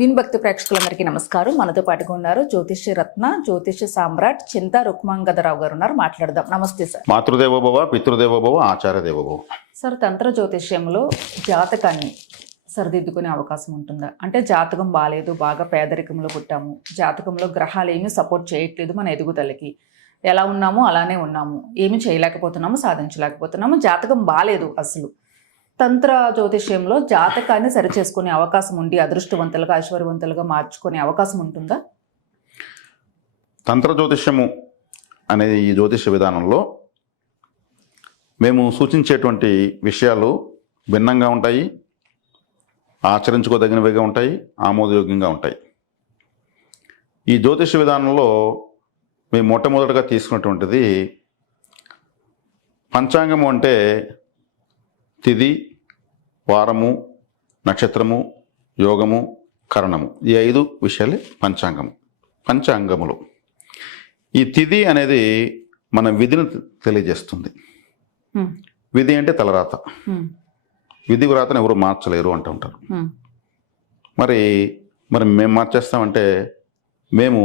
Win భక్తి ప్రేక్షకులందరికీ నమస్కారం. మనతో పాటుగా ఉన్నారు జ్యోతిష్య రత్న, జ్యోతిష్య సామ్రాట్ చింతా రుక్మాంగదరావు గారు ఉన్నారు. మాట్లాడదాం. నమస్తే సార్. మాతృదేవోభవ, పితృదేవోభవ, ఆచార్య దేవోభవ. సార్, తంత్ర జ్యోతిష్యంలో జాతకాన్ని సరిదిద్దుకునే అవకాశం ఉంటుందా? అంటే జాతకం బాగాలేదు, బాగా పేదరికంలో పుట్టాము, జాతకంలో గ్రహాలు ఏమీ సపోర్ట్ చేయట్లేదు, మన ఎదుగుదలకి ఎలా ఉన్నామో అలానే ఉన్నాము, ఏమీ చేయలేకపోతున్నాము, సాధించలేకపోతున్నాము, జాతకం బాగాలేదు. అసలు తంత్ర జ్యోతిష్యంలో జాతకాన్ని సరిచేసుకునే అవకాశం ఉండి అదృష్టవంతులుగా, ఐశ్వర్యవంతులుగా మార్చుకునే అవకాశం ఉంటుందా? తంత్ర జ్యోతిష్యము అనే ఈ జ్యోతిష్య విధానంలో మేము సూచించేటువంటి విషయాలు భిన్నంగా ఉంటాయి, ఆచరించుకోదగినవిగా ఉంటాయి, ఆమోదయోగ్యంగా ఉంటాయి. ఈ జ్యోతిష్య విధానంలో మేము మొట్టమొదటిగా తీసుకున్నటువంటిది పంచాంగము. అంటే తిథి, వారము, నక్షత్రము, యోగము, కరణము, ఈ 5 విషయాలే పంచాంగములు. ఈ తిథి అనేది మన విధిని తెలియజేస్తుంది. విధి అంటే తలరాత. విధి వ్రాతను ఎవరు మార్చలేరు అంటూ ఉంటారు. మరి మేము మార్చేస్తామంటే మేము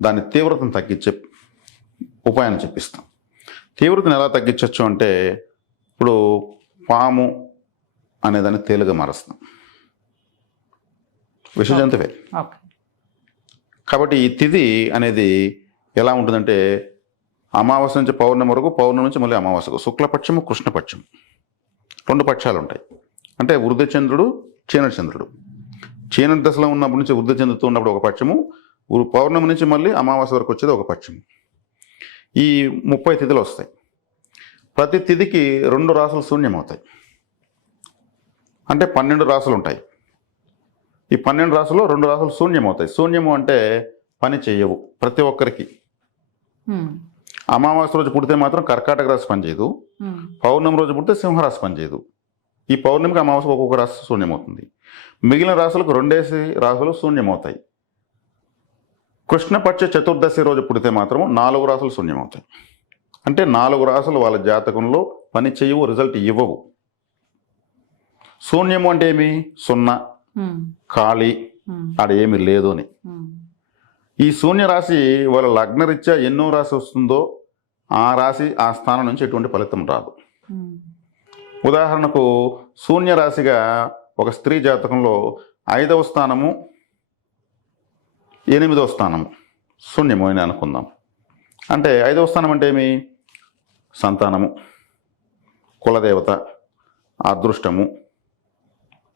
దాని తీవ్రతను తగ్గించే ఉపాయాన్ని చెప్పిస్తాం. తీవ్రతను ఎలా తగ్గించవచ్చు అంటే, ఇప్పుడు పాము అనేదాన్ని తేలిగా మారుస్తాం, విషజంతువే. కాబట్టి ఈ తిథి అనేది ఎలా ఉంటుందంటే, అమావాస్య నుంచి పౌర్ణమి వరకు, పౌర్ణమి నుంచి మళ్ళీ అమావాస్యకు, శుక్లపక్షము, కృష్ణపక్షం 2 పక్షాలు ఉంటాయి. అంటే వృద్ధచంద్రుడు, క్షీణచంద్రుడు. క్షీణ దశలో ఉన్నప్పటి నుంచి వృద్ధి చెందుతూ ఉన్నప్పుడు ఒక పక్షము, పౌర్ణమి నుంచి మళ్ళీ అమావాస్య వరకు వచ్చేది ఒక పక్షము. ఈ 30 తిథులు వస్తాయి. ప్రతి తిథికి 2 రాసులు శూన్యమవుతాయి. అంటే 12 రాసులు ఉంటాయి. ఈ 12 రాసుల్లో 2 రాసులు శూన్యమవుతాయి. శూన్యము అంటే పని చెయ్యవు ప్రతి ఒక్కరికి. అమావాస్య రోజు పుడితే మాత్రం కర్కాటక రాశి పనిచేయదు, పౌర్ణమి రోజు పుడితే సింహరాశి పనిచేయదు. ఈ పౌర్ణమికి అమావాస్యకు ఒక్కొక్క రాశి శూన్యమవుతుంది. మిగిలిన రాశులకు 2 రాశులు శూన్యమవుతాయి. కృష్ణపక్ష చతుర్దశి రోజు పుడితే మాత్రం 4 రాశులు శూన్యమవుతాయి. అంటే 4 రాశులు వాళ్ళ జాతకంలో పని చేయవు, రిజల్ట్ ఇవ్వవు. శూన్యము అంటే ఏమి? 0, ఖాళీ, ఆడ ఏమి లేదు అని. ఈ శూన్య రాశి వాళ్ళ లగ్నరీత్యా ఎన్నో రాశి వస్తుందో ఆ రాశి ఆ స్థానం నుంచి ఎటువంటి ఫలితం రాదు. ఉదాహరణకు శూన్య రాశిగా ఒక స్త్రీ జాతకంలో 5వ స్థానము, 8వ స్థానము శూన్యము అని అనుకుందాం. అంటే 5వ స్థానం అంటే ఏమి? సంతానము, కులదేవత, అదృష్టము,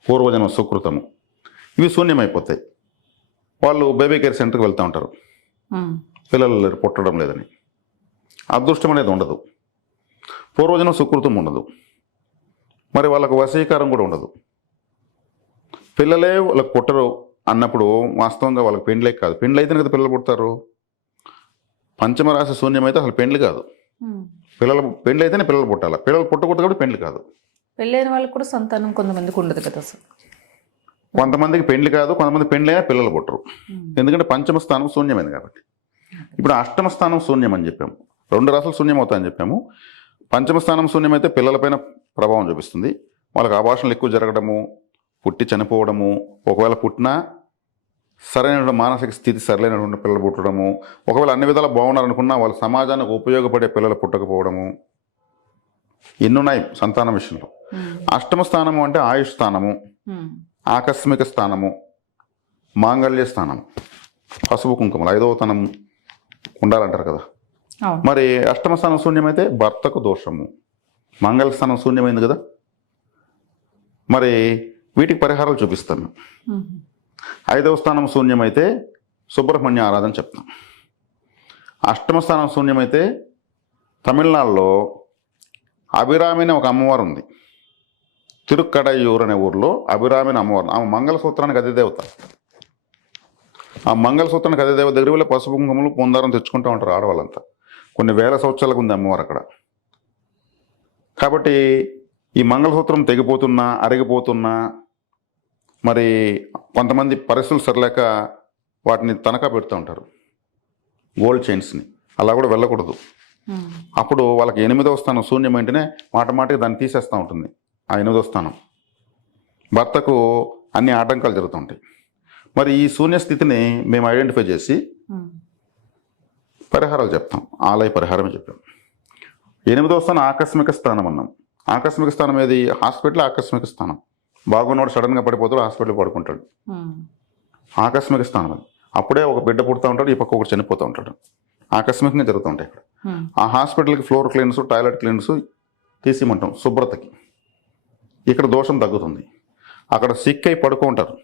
పూర్వజన్మ సుకృతము, ఇవి శూన్యమైపోతాయి. వాళ్ళు బేబీ కేర్ సెంటర్కి వెళ్తూ ఉంటారు, పిల్లలు పుట్టడం లేదని. అదృష్టం అనేది ఉండదు, పూర్వజన్మ సుకృతం ఉండదు, మరి వాళ్ళకు వశీకారం కూడా ఉండదు. పిల్లలే వాళ్ళకి పుట్టరు అన్నప్పుడు వాస్తవంగా వాళ్ళకి పెండ్లే కాదు. పెండ్లు అయితేనే కదా పిల్లలు పుడతారు. పంచమరాశి శూన్యమైతే అసలు పెండ్లు కాదు. పెండ్లు అయితేనే పిల్లలు పుట్టాలి. పిల్లలు పుట్టకూడదు కాబట్టి పెండ్లు కాదు. పెళ్ళైన వాళ్ళకి కూడా సంతానం కొంతమందికి ఉండదు కదా సార్. కొంతమందికి పెండ్లి కాదు, కొంతమంది పెండ్లైనా పిల్లలు పుట్టరు. ఎందుకంటే పంచమ స్థానం శూన్యమైంది కాబట్టి. ఇప్పుడు 8వ స్థానం శూన్యం అని చెప్పాము, 2 రాశులు శూన్యం అవుతాయని చెప్పాము. పంచమ స్థానం శూన్యమైతే పిల్లలపైన ప్రభావం చూపిస్తుంది. వాళ్ళకి ఆభాషణలు ఎక్కువ జరగడము, పుట్టి చనిపోవడము, ఒకవేళ పుట్టినా సరైన మానసిక స్థితి సరైనటువంటి పిల్లలు పుట్టడము, ఒకవేళ అన్ని విధాలు బాగున్నారనుకున్నా వాళ్ళు సమాజానికి ఉపయోగపడే పిల్లలు పుట్టకపోవడము, ఎన్నున్నాయి సంతానం విషయంలో. 8వ స్థానము అంటే ఆయుష్ స్థానము, ఆకస్మిక స్థానము, మాంగళ్య స్థానము, పసుపు కుంకుమలు, 5వ స్థానం ఉండాలంటారు కదా. మరి 8వ స్థానం శూన్యమైతే భర్తకు దోషము, మంగళ స్థానం శూన్యమైంది కదా. మరి వీటికి పరిహారాలు చూపిస్తాను. 5వ స్థానం శూన్యమైతే సుబ్రహ్మణ్య ఆరాధన చెప్తాం. 8వ స్థానం శూన్యమైతే తమిళనాడులో అభిరామిని ఒక అమ్మవారు ఉంది. తిరుక్కడయూరు అనే ఊర్లో అభిరామిని అమ్మవారు, ఆమె మంగళసూత్రానికి అధిదేవత. ఆ మంగళసూత్రానికి అధిదేవత దగ్గర వెళ్ళి పసుపు కుంకుమలు పొందారం తెచ్చుకుంటూ ఉంటారు ఆడవాళ్ళంతా. కొన్ని వేల సంవత్సరాలకు ఉంది అమ్మవారు అక్కడ. కాబట్టి ఈ మంగళసూత్రం తెగిపోతున్నా, అరిగిపోతున్నా, మరి కొంతమంది పరిస్థితులు సరిలేక వాటిని తనఖా పెడుతూ ఉంటారు, గోల్డ్ చైన్స్ని. అలా కూడా వెళ్ళకూడదు. అప్పుడు వాళ్ళకి 8వ స్థానం శూన్యం వెంటనే మాటకి దాన్ని తీసేస్తూ ఉంటుంది. ఆ 8వ స్థానం భర్తకు అన్ని ఆటంకాలు జరుగుతుంటాయి. మరి ఈ శూన్య స్థితిని మేము ఐడెంటిఫై చేసి ఉమ్, పరిహారాలు చెప్తాం. ఆలయ పరిహారం చెప్పాం. 8వ స్థానం ఆకస్మిక స్థానం అన్నాం. ఆకస్మిక స్థానం ఏది? హాస్పిటల్ ఆకస్మిక స్థానం. బాగున్నవాడు సడన్గా పడిపోతాడు, హాస్పిటల్ పడుకుంటాడు. ఉమ్, ఆకస్మిక స్థానం అది. అప్పుడే ఒక బిడ్డ పుడుతూ ఉంటాడు, ఈ పక్క ఒకటి చనిపోతూ ఉంటాడు. ఆకస్మికంగా జరుగుతూ ఉంటాయి ఇక్కడ. ఉమ్, ఆ హాస్పిటల్కి ఫ్లోర్ క్లీనర్స్, టాయిలెట్ క్లీనర్స్ తీసిమంటాం శుభ్రతకి. ఇక్కడ దోషం తగ్గుతుంది. అక్కడ సిక్ అయి పడుకుంటారు,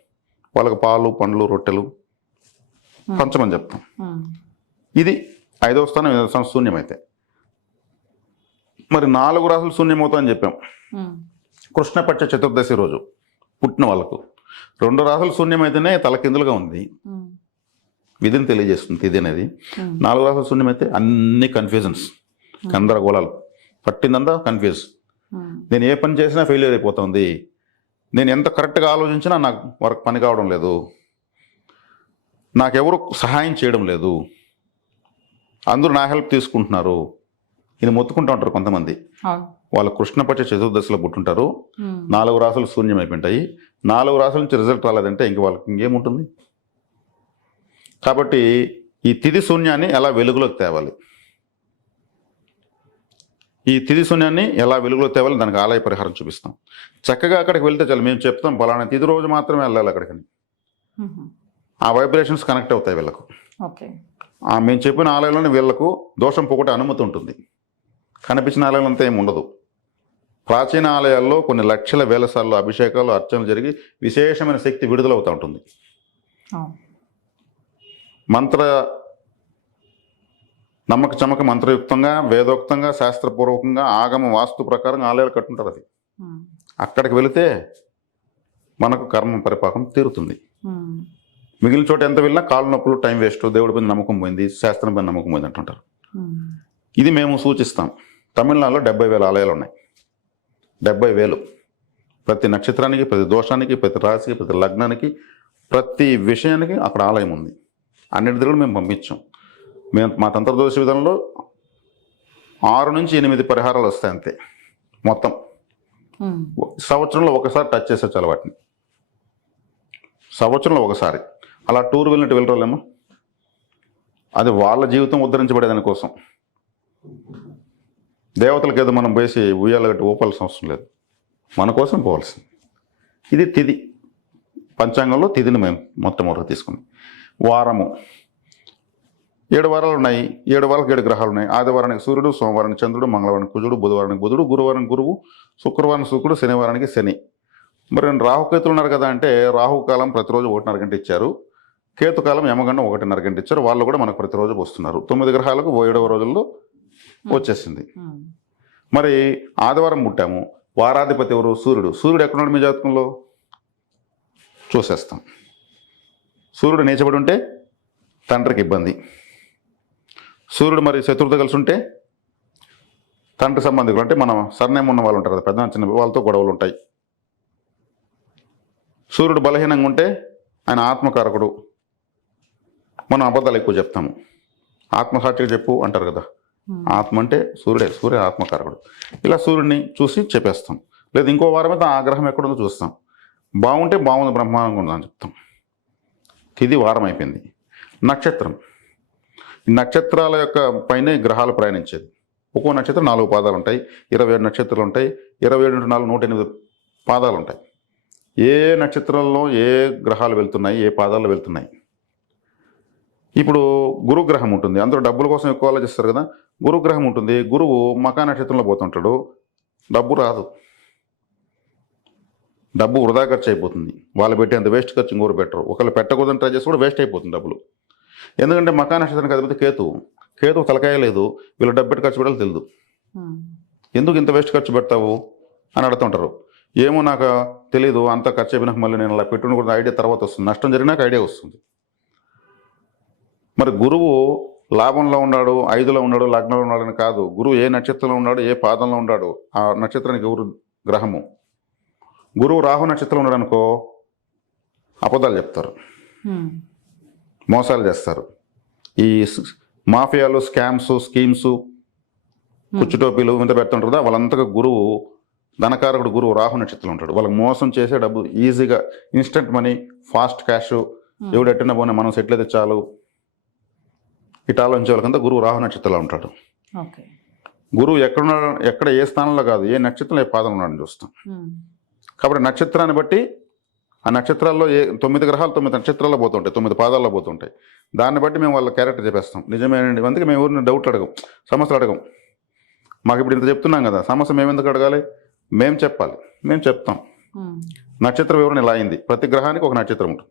వాళ్ళకి పాలు పండ్లు రొట్టెలు పంచమని చెప్తాం. ఉమ్, ఇది 5వ స్థానం 8వ స్థానం శూన్యమైతే. మరి 4 రాసులు శూన్యమవుతాయని చెప్పాం. ఉమ్, కృష్ణపక్ష చతుర్దశి రోజు పుట్టిన వాళ్ళకు 2 రాసులు శూన్యమైతేనే తలకిందులుగా ఉంది. ఉమ్, విధిని తెలియజేస్తుంది ఇది అనేది. ఉమ్, 4 రాసులు శూన్యమైతే అన్ని కన్ఫ్యూజన్స్, గందరగోళాలు, పట్టిందంతా కన్ఫ్యూజ్. ఉమ్, నేను ఏ పని చేసినా ఫెయిల్యూర్ అయిపోతుంది, నేను ఎంత కరెక్ట్గా ఆలోచించినా నాకు వర్క్ పని కావడం లేదు, నాకెవరు సహాయం చేయడం లేదు, అందరూ నా హెల్ప్ తీసుకుంటున్నారు, ఇది మొత్తుకుంటూ ఉంటారు కొంతమంది. అవును. వాళ్ళు కృష్ణపక్ష చతుర్దశిలో పుట్టుంటారు. ఉమ్, 4 రాసులు శూన్యం అయిపోయింటాయి. 4 రాసుల నుంచి రిజల్ట్ రాలేదంటే ఇంక వాళ్ళకి ఇంకేముంటుంది? కాబట్టి ఈ తిథి శూన్యాన్ని ఎలా వెలుగులోకి తేవాలి, ఈ తిథి శూన్యాన్ని ఎలా వెలుగులోకి తేవాలి, దానికి ఆలయ పరిహారం చూపిస్తాం. చక్కగా అక్కడికి వెళ్తే చాలు. మేము చెప్తాం పలానా తిథి రోజు మాత్రమే వెళ్ళాలి అక్కడికి. ఉమ్, ఆ వైబ్రేషన్స్ కనెక్ట్ అవుతాయి వీళ్ళకు. ఓకే. మేము చెప్పిన ఆలయంలోనే వీళ్ళకు దోషం పోగొట్టే అనుమతి ఉంటుంది. కనిపించిన ఆలయాలు అంతా ఏమి ఉండదు. ప్రాచీన ఆలయాల్లో కొన్ని లక్షల వేల సార్లు అభిషేకాలు అర్చనలు జరిగి విశేషమైన శక్తి విడుదలవుతూ ఉంటుంది. అవును. మంత్ర నమ్మక చమక మంత్రయుక్తంగా, వేదోక్తంగా, శాస్త్రపూర్వకంగా, ఆగమ వాస్తు ప్రకారం ఆలయాలు కట్టుంటారు. అది ఉమ్, అక్కడికి వెళితే మనకు కర్మ పరిపాకం తీరుతుంది. ఉమ్, మిగిలిన చోట ఎంత వెళ్ళినా కాళ్ళు నొప్పులు, టైం వేస్ట్, దేవుడి పైన నమ్మకం పోయింది, శాస్త్రం పైన నమ్మకం పోయింది అంటుంటారు. ఉమ్, ఇది మేము సూచిస్తాం. తమిళనాడులో 70,000 ఆలయాలు ఉన్నాయి. 70,000. ప్రతి నక్షత్రానికి, ప్రతి దోషానికి, ప్రతి రాశికి, ప్రతి లగ్నానికి, ప్రతి విషయానికి అక్కడ ఆలయం ఉంది. అన్నిటి దగ్గర మేము పంపించాం. మేము మా తంత్రదోష విధానంలో 6 నుంచి 8 పరిహారాలు వస్తాయి అంతే మొత్తం. ఉమ్, సంవత్సరంలో ఒకసారి టచ్ చేసే చాలు వాటిని. సంవత్సరంలో ఒకసారి అలా టూర్ వెళ్ళినట్టు వెళ్ళరాలేమో. అది వాళ్ళ జీవితం ఉద్ధరించబడేదాని కోసం. దేవతలకు ఏదో మనం పోసి ఉయ్యాల గట్టి ఊపాల్సిన అవసరం లేదు, మన కోసం పోవాల్సింది. ఇది తిథి. పంచాంగంలో తిథిని మేము మొట్టమొదటి తీసుకుని వారము 7 వారాలు ఉన్నాయి. 7 వారాలకు 7 గ్రహాలు ఉన్నాయి. ఆదివారానికి సూర్యుడు, సోమవారానికి చంద్రుడు, మంగళవారానికి కుజుడు, బుధవారానికి బుధుడు, గురువారానికి గురువు, శుక్రవారానికి శుక్రుడు, శనివారానికి శని. మరి రాహుకేతులు ఉన్నారు కదా అంటే రాహుకాలం ప్రతిరోజు 1.5 గంట ఇచ్చారు. కేతుకాలం యమగండం 1.5 గంట ఇచ్చారు. వాళ్ళు కూడా మనకు ప్రతిరోజు వస్తున్నారు. 9 గ్రహాలకు 7వ రోజుల్లో వచ్చేసింది. ఉమ్, మరి ఆదివారం పుట్టాము. వారాధిపతి ఎవరు? సూర్యుడు. సూర్యుడు ఎక్కడున్నాడు మీ జాతకంలో చూసేస్తాం. సూర్యుడు నీచబడి ఉంటే తండ్రికి ఇబ్బంది. సూర్యుడు మరి శత్రువుతో కలిసి ఉంటే తండ్రి సంబంధికులు, అంటే మన సర్నేమ్ ఉన్న వాళ్ళు ఉంటారు కదా, పెద్ద చిన్న వాళ్ళతో గొడవలు ఉంటాయి. సూర్యుడు బలహీనంగా ఉంటే ఆయన ఆత్మకారకుడు, మనం అబద్ధాలు ఎక్కువ చెప్తాము. ఆత్మసాక్షిగా చెప్పు అంటారు కదా. ఆత్మ అంటే సూర్యుడే, సూర్య ఆత్మకారకుడు. ఇలా సూర్యుడిని చూసి చెప్పేస్తాం. లేదా ఇంకో వారం అయితే ఆ గ్రహం ఎక్కడుందో చూస్తాం. బాగుంటే బాగుంది, బ్రహ్మాండంగా ఉందని చెప్తాం. ఇది వారం అయిపోయింది. నక్షత్రం. ఈ నక్షత్రాల యొక్క పైన గ్రహాలు ప్రయాణించేది. ఒక్కో నక్షత్రం 4 పాదాలు ఉంటాయి. 27 నక్షత్రాలు ఉంటాయి. 27 × 4 108 పాదాలు ఉంటాయి. ఏ నక్షత్రంలో ఏ గ్రహాలు వెళ్తున్నాయి, ఏ పాదాలు వెళ్తున్నాయి. ఇప్పుడు గురుగ్రహం ఉంటుంది. అందరూ డబ్బుల కోసం ఎక్కువ ఆలోచిస్తారు కదా. గురుగ్రహం ఉంటుంది. గురువు మకా నక్షత్రంలో పోతుంటాడు. డబ్బు రాదు, డబ్బు వృధా ఖర్చు అయిపోతుంది. వాళ్ళు పెట్టేంత వేస్ట్ ఖర్చు ఇంకోరు పెట్టరు. ఒకళ్ళు పెట్టకూడదని ట్రై చేసి కూడా వేస్ట్ అయిపోతుంది డబ్బులు. ఎందుకంటే మకా నక్షత్రానికి అధిపతి కేతువు తలకాయ లేదు, వీళ్ళు డబ్బు పెట్టి ఖర్చు పెట్టాలి తెలియదు. ఎందుకు ఇంత వేస్ట్ ఖర్చు పెడతావు అని అడుగుతుంటారు. ఏమో నాకు తెలీదు, అంత ఖర్చు అయిపోయినాక మళ్ళీ నేను అలా పెట్టుకుని కూడా ఐడియా తర్వాత వస్తుంది, నష్టం జరిగినాక ఐడియా వస్తుంది. మరి గురువు లాభంలో ఉన్నాడు, 5లో ఉన్నాడు, లగ్నంలో ఉన్నాడని కాదు. గురువు ఏ నక్షత్రంలో ఉన్నాడు, ఏ పాదంలో ఉన్నాడు, ఆ నక్షత్రానికి ఎవరు గ్రహము. గురువు రాహు నక్షత్రంలో ఉన్నాడు అనుకో, అబద్ధాలు చెప్తారు, మోసాలు చేస్తారు. ఈ మాఫియాలు, స్కామ్స్, స్కీమ్స్, కుచ్చుటోపీలు ఇంత పెడుతుంటారు కదా, వాళ్ళంతగా గురువు ధనకారకుడు. గురువు రాహు నక్షత్రంలో ఉంటాడు. వాళ్ళకి మోసం చేసే డబ్బు ఈజీగా, ఇన్స్టెంట్ మనీ, ఫాస్ట్ క్యాష్, ఎవడు ఎట్టిన పోనీ మనం సెటిల్ అయితే చాలు ఇటు ఆలోచించే వాళ్ళకంతా గురువు రాహు నక్షత్రంలో ఉంటాడు. ఓకే. గురువు ఎక్కడ ఏ స్థానంలో కాదు, ఏ నక్షత్రంలో ఏ పాదం ఉన్నాడని చూస్తాం. కాబట్టి నక్షత్రాన్ని బట్టి ఆ నక్షత్రాల్లో 9 గ్రహాలు 9 నక్షత్రాల్లో పోతుంటాయి, 9 పాదాల్లో పోతుంటాయి. దాన్ని బట్టి మేము వాళ్ళ క్యారెక్టర్ చెప్పేస్తాం. నిజమేనండి, అందుకే మేము ఊరిని డౌట్లు అడగం, సమస్యలు అడగం. మాకు ఇప్పుడు ఇంత చెప్తున్నాం కదా, సమస్య మేము ఎందుకు అడగాలి? మేము చెప్పాలి, మేము చెప్తాం. నక్షత్ర వివరణ ఇలా అయింది, ప్రతి గ్రహానికి ఒక నక్షత్రం ఉంటుంది,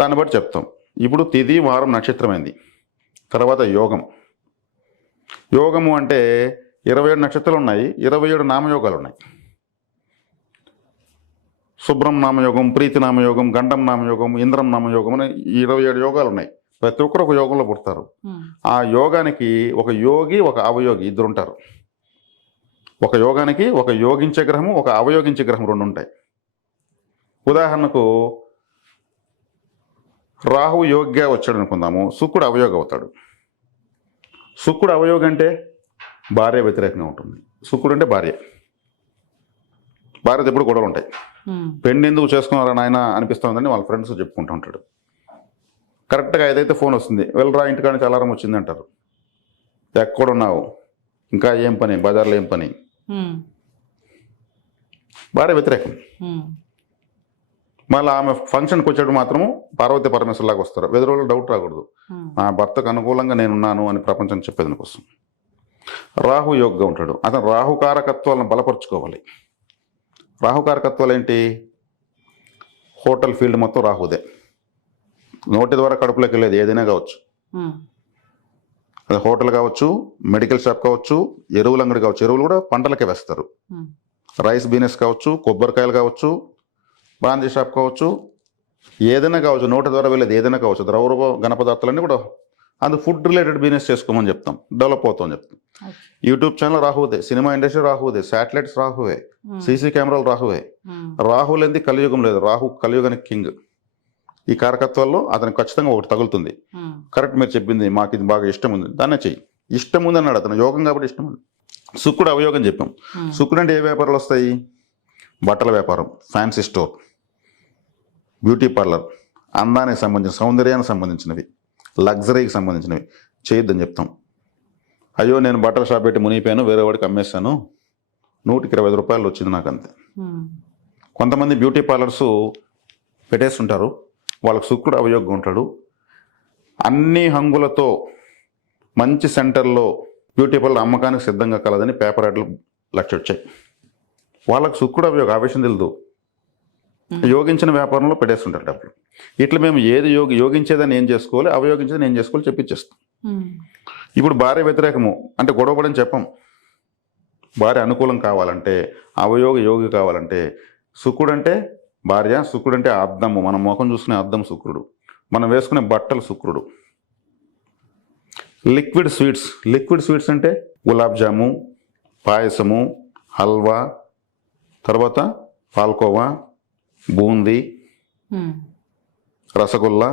దాన్ని బట్టి చెప్తాం. ఇప్పుడు తిథి వారం నక్షత్రమైంది, తర్వాత యోగం. యోగము అంటే 27 నక్షత్రాలు ఉన్నాయి, 27 నామయోగాలు ఉన్నాయి. శుభ్రం నామయోగం, ప్రీతి నామయోగం, గండం నామయోగం, ఇంద్రం నామయోగం అని 27 యోగాలు ఉన్నాయి. ప్రతి ఒక్కరు ఒక యోగంలో పుడతారు. ఆ యోగానికి ఒక యోగి, ఒక అవయోగి ఇద్దరు ఉంటారు. ఒక యోగానికి ఒక యోగించే గ్రహము, ఒక అవయోగించే గ్రహం 2 ఉంటాయి. ఉదాహరణకు రాహు యోగ్గా వచ్చాడు అనుకుందాము, శుక్రుడు అవయోగ అవుతాడు. శుక్రుడు అవయోగ అంటే భార్య వ్యతిరేకంగా ఉంటుంది. శుక్రుడు అంటే భార్యతో ఎప్పుడు గొడవలు ఉంటాయి. పెళ్లి ఎందుకు చేసుకున్నారా నాయన అనిపిస్తుందని వాళ్ళ ఫ్రెండ్స్ చెప్పుకుంటూ ఉంటాడు. కరెక్ట్గా ఏదైతే ఫోన్ వస్తుంది, వెళ్ళరా ఇంటికాడ నుంచి అలారం వచ్చింది అంటారు. ఎక్కడున్నావు, ఇంకా ఏం పని, బజార్లో ఏం పని, భార్య వ్యతిరేకం. మళ్ళీ ఆమె ఫంక్షన్కి వచ్చేటప్పుడు మాత్రము పార్వతీ పరమేశ్వరులాగా వస్తారు. ఎదురు డౌట్ రాకూడదు, నా భర్తకు అనుకూలంగా నేనున్నాను అని ప్రపంచానికి చెప్పేదాని కోసం. రాహు యోగ్గా ఉంటాడు, అతను రాహుకారకత్వాలను బలపరుచుకోవాలి. రాహుకారకత్వాలు ఏంటి? హోటల్ ఫీల్డ్ మొత్తం రాహుదే. నోటి ద్వారా కడుపులోకి వెళ్ళేది ఏదైనా కావచ్చు, అది హోటల్ కావచ్చు, మెడికల్ షాప్ కావచ్చు, ఎరువుల అంగడి కావచ్చు. ఎరువులు కూడా పంటలకే వేస్తారు. రైస్ బిజినెస్ కావచ్చు, కొబ్బరికాయలు కావచ్చు, బ్రాందీ షాప్ కావచ్చు, ఏదైనా కావచ్చు. నోటి ద్వారా వెళ్ళేది ఏదైనా కావచ్చు. ద్రవరూప ఘనపదార్థాలన్నీ కూడా అందుకు ఫుడ్ రిలేటెడ్ బిజినెస్ చేసుకోమని చెప్తాం, డెవలప్ అవుతామని చెప్తాం. యూట్యూబ్ ఛానల్ రాహుదే, సినిమా ఇండస్ట్రీ రాహుదే, శాటిలైట్స్ రాహువే, సీసీ కెమెరాలు రాహువే. రాహు లేనిది కలియుగం లేదు. రాహు కలియుగానికి కింగ్. ఈ కారకత్వాల్లో అతనికి ఖచ్చితంగా ఒకటి తగులుతుంది. కరెక్ట్, మీరు చెప్పింది, మాకు ఇది బాగా ఇష్టం ఉంది, దాన్నే చెయ్యి. ఇష్టం ఉంది అన్నాడు అతను, యోగం కాబట్టి ఇష్టం ఉంది. శుక్రుడు అవయోగం చెప్పాం. శుక్రుడు అంటే ఏ వ్యాపారాలు వస్తాయి? బట్టల వ్యాపారం, ఫ్యాన్సీ స్టోర్, బ్యూటీ పార్లర్, అందానికి సంబంధించిన, సౌందర్యానికి సంబంధించినవి, లగ్జరీకి సంబంధించినవి చేయొద్దని చెప్తాం. అయ్యో నేను బట్టల షాప్ పెట్టి మునిగిపోయాను, వేరే వాడికి అమ్మేశాను, 125 రూపాయలు వచ్చింది నాకు అంతే. కొంతమంది బ్యూటీ పార్లర్స్ పెట్టేస్తుంటారు, వాళ్ళకు శుక్రుడు అవయోగం ఉంటాడు. అన్ని హంగులతో మంచి సెంటర్లో బ్యూటీ పార్లర్ అమ్మకానికి సిద్ధంగా కలదని పేపర్ యాడ్లు లక్ష వచ్చాయి. వాళ్ళకు శుక్రుడు అవయోగం, ఆ విషయం తెలియదు. యోగించిన వ్యాపారంలో పెట్టేస్తుంటారు డబ్బులు. ఇట్లా మేము ఏది యోగించేదని ఏం చేసుకోవాలి, అవయోగించేదని ఏం చేసుకోవాలి చెప్పిచ్చేస్తాం. ఇప్పుడు భార్య వ్యతిరేకము అంటే గొడవపడని చెప్పం. భార్య అనుకూలం కావాలంటే, అవయోగ యోగి కావాలంటే, శుక్రుడు అంటే భార్య, శుక్రుడు అంటే అద్దము, మనం ముఖం చూసుకునే అద్దం శుక్రుడు, మనం వేసుకునే బట్టలు శుక్రుడు. లిక్విడ్ స్వీట్స్ అంటే గులాబ్ జాము, పాయసము, హల్వా, తర్వాత పాల్కోవా, బూందీ, రసగుల్లా,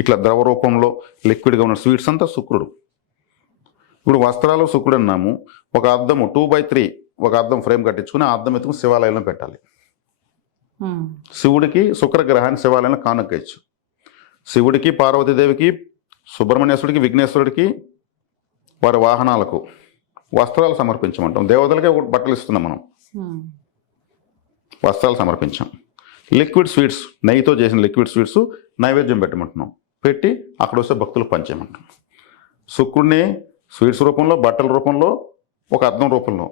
ఇట్లా ద్రవ రూపంలో లిక్విడ్గా ఉన్న స్వీట్స్ అంతా శుక్రుడు. ఇప్పుడు వస్త్రాలు శుక్రుడు అన్నాము. ఒక అద్దము 2x3 ఒక అద్దం ఫ్రేమ్ కట్టించుకుని ఆ అద్దం ఎత్తుకుని శివాలయంలో పెట్టాలి. శివుడికి శుక్రగ్రహాన్ని శివాలయంలో కానుకచ్చు. శివుడికి, పార్వతీదేవికి, సుబ్రహ్మణ్యేశ్వరుడికి, విఘ్నేశ్వరుడికి, వారి వాహనాలకు వస్త్రాలు సమర్పించమంటాం. దేవతలకే బట్టలు ఇస్తున్నాం మనం, వస్త్రాలు సమర్పించాం. లిక్విడ్ స్వీట్స్, నెయ్యితో చేసిన లిక్విడ్ స్వీట్స్ నైవేద్యం పెట్టమంటున్నాం. పెట్టి అక్కడ వస్తే భక్తులు పంచేయమంటాం. శుక్రుడిని స్వీట్స్ రూపంలో, బట్టల రూపంలో, ఒక అద్దం రూపంలో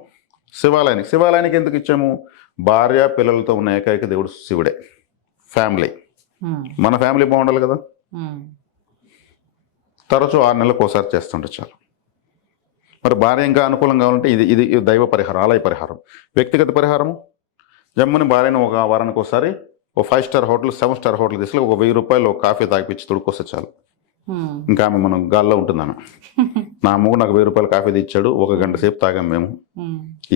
శివాలయానికి ఎందుకు ఇచ్చాము? భార్య పిల్లలతో ఉన్న ఏకైక దేవుడు శివుడే. ఫ్యామిలీ, మన ఫ్యామిలీ బాగుండాలి కదా. తరచూ 6 నెలలకు ఒకసారి చేస్తుంటే చాలు. మరి భార్య ఇంకా అనుకూలంగా కావాలంటే ఇది దైవ పరిహారం, ఆలయ పరిహారం. వ్యక్తిగత పరిహారము, జమ్ముని భార్యను ఒక వారానికి ఒకసారి ఒక 5 స్టార్ హోటల్, 7 స్టార్ హోటల్ తీసుకెళ్ళి ఒక 1000 రూపాయలు కాఫీ తాగిపించి తొడుక్కొస్తే చాలు. ఇంకా ఆమె మనం గాల్లో ఉంటుంది. ఆమె నా మొగుడు నాకు 1000 రూపాయలు కాఫీ తెచ్చాడు, 1 గంట సేపు తాగాం మేము,